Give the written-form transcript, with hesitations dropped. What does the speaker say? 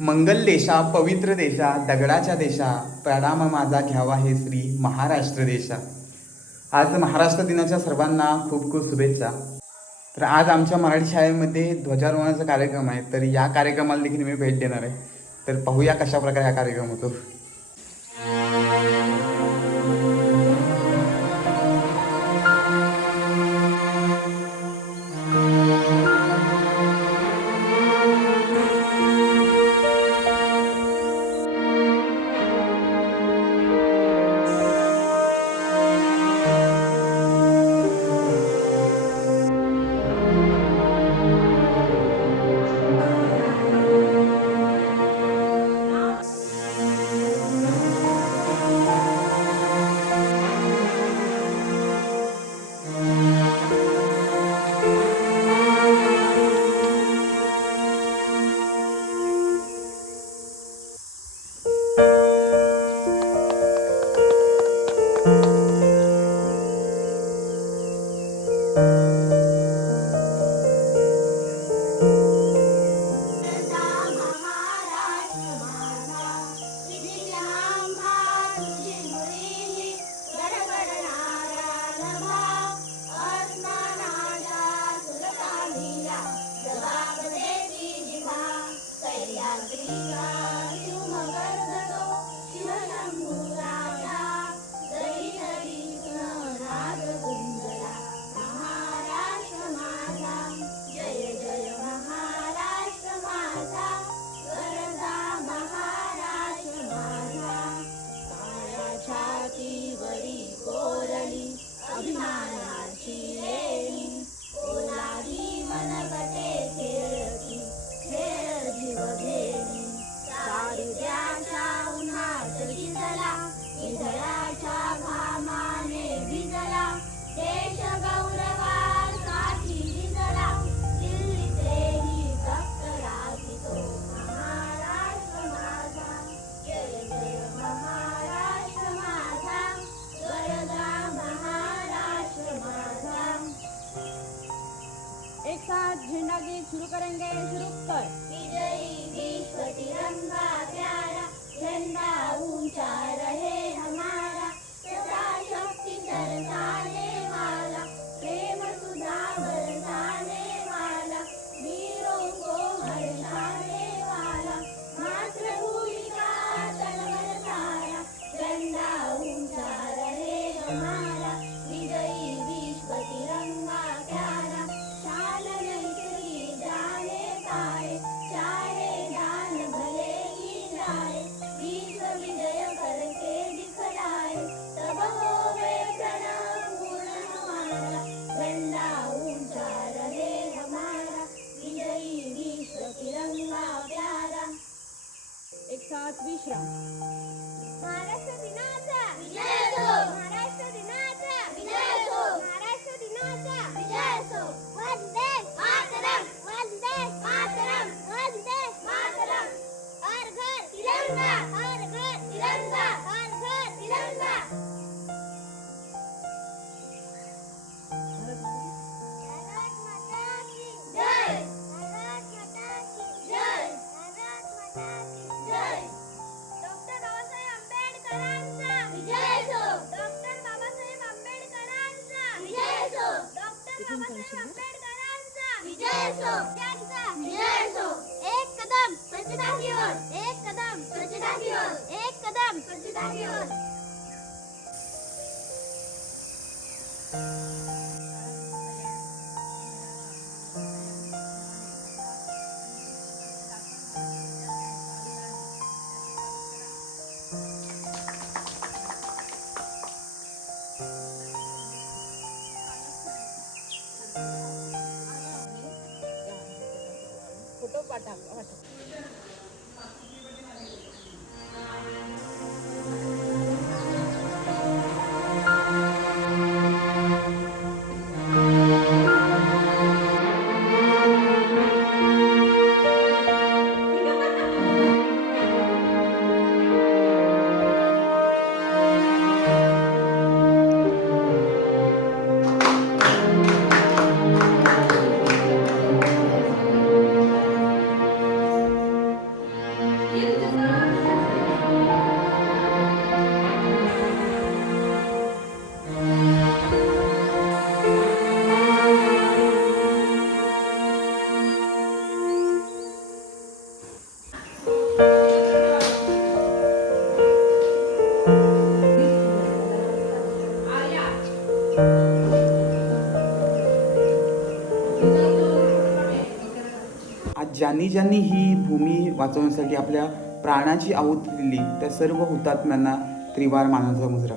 मंगल देशा पवित्र देशा दगडाच्या देशा प्रणाम माझा घ्यावा हे श्री महाराष्ट्र देशा. आज महाराष्ट्र दिनाच्या सर्वांना खूप खूप शुभेच्छा. तर आज आमच्या मराठी शाळेमध्ये ध्वजारोहणाचा कार्यक्रम आहे, तर या कार्यक्रमाला देखील मी भेट देणार आहे. तर पाहूया कशा प्रकारे हा कार्यक्रम होतो. एक साथ झंडा गीत शुरू करेंगे. शुरू कर. विजयी विश्व तिरंगा प्यारा, झंडा ऊंचा रहे हमारा, सदा शक्ति बरसाने वाला, प्रेम सुधा बरसाने वाला, वीरों को हर्षाने वाला, मातृभूमि का तन मन सारा, झंडा ऊंचा रहे हमारा, विजयी विश्व तिरंगा प्यारा, चाहे दान भले ही जाए, विश्व विजय करके दिखलाए, तब होवे प्रणव पूर्ण हमारा, झंडा ऊंचा रहे हमारा, विजयी विश्व तिरंगा प्यारा. एक साथ विश्राम. महाराष्ट्र दिनाचा विजय असो, महाराष्ट्र दिनाचा विजय असो, महाराष्ट्र दिनाचा विजय असो. वंदे मातरम, वंदे मातरम, वंदे मातरम. हर घर तिरंगा, हर घर तिरंगा, हर घर तिरंगा. भारत माता की जय, भारत माता की जय, भारत माता की जय. डॉक्टर बाबासाहेब आंबेडकरांचा विजय असो, डॉक्टर बाबासाहेब आंबेडकरांचा विजय असो, डॉक्टर बाबासाहेब आंबेडकरांचा विजय असो, त्यांचा विजय असो. एक कदम स्वच्छता की ओर, एक कदम स्वच्छता की ओर, एक कदम स्वच्छता की ओर. फोटो पाठव. आज ज्यांनी ज्यांनी ही भूमी वाचवण्यासाठी आपल्या प्राणाची आहुती दिली त्या सर्व हुतात्म्यांना त्रिवार मानाचा मुजरा.